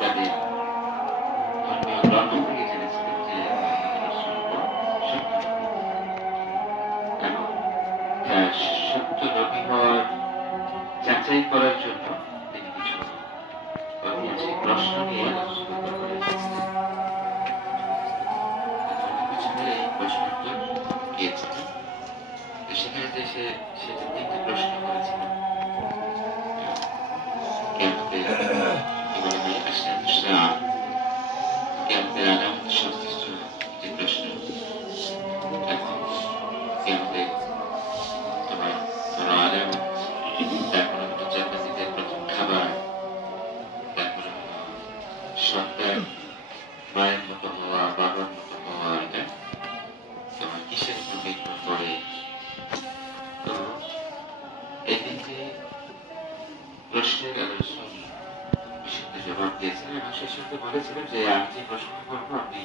তাদের ধর্মীয় গ্রন্থ থেকে জেনেছিলেন যে মুহাম্মদ রাসূলুল্লাহ সত্য নবী এবং সত্য নবী হওয়ার যাচাই করার জন্য তিনি কিছু ঐতিহাসিক প্রশ্ন নিয়ে রাসূলের দরবারে এসেছিলেন। ধর্মের পিছনে এই প্রশ্নোত্তর গিয়েছিলেন। তো সেখানে যে সে যে ৩ টি প্রশ্ন করেছিলেন, কিয়ামতের এগুলো নিয়ে আশরাত সাআ, কিয়ামতের আলামত সংশ্লিষ্ট যে প্রশ্ন, এবং কিয়ামতের তোমার বড় আলামত, তারপরে হলো জান্নাতীদের প্রথম খাবার, তারপরে হলো সন্তান মায়ের মতো হওয়া, বাবার মতো হওয়া, এটা তোমার কিসের উপর নির্ভর করে। তো এই ৩ টি প্রশ্নের আল্লাহ রাসূল বিশুদ্ধ জবাব দিয়েছেন এবং শেষ অবধি বলেছিলেন যে আমি যে প্রশ্ন করবো আপনি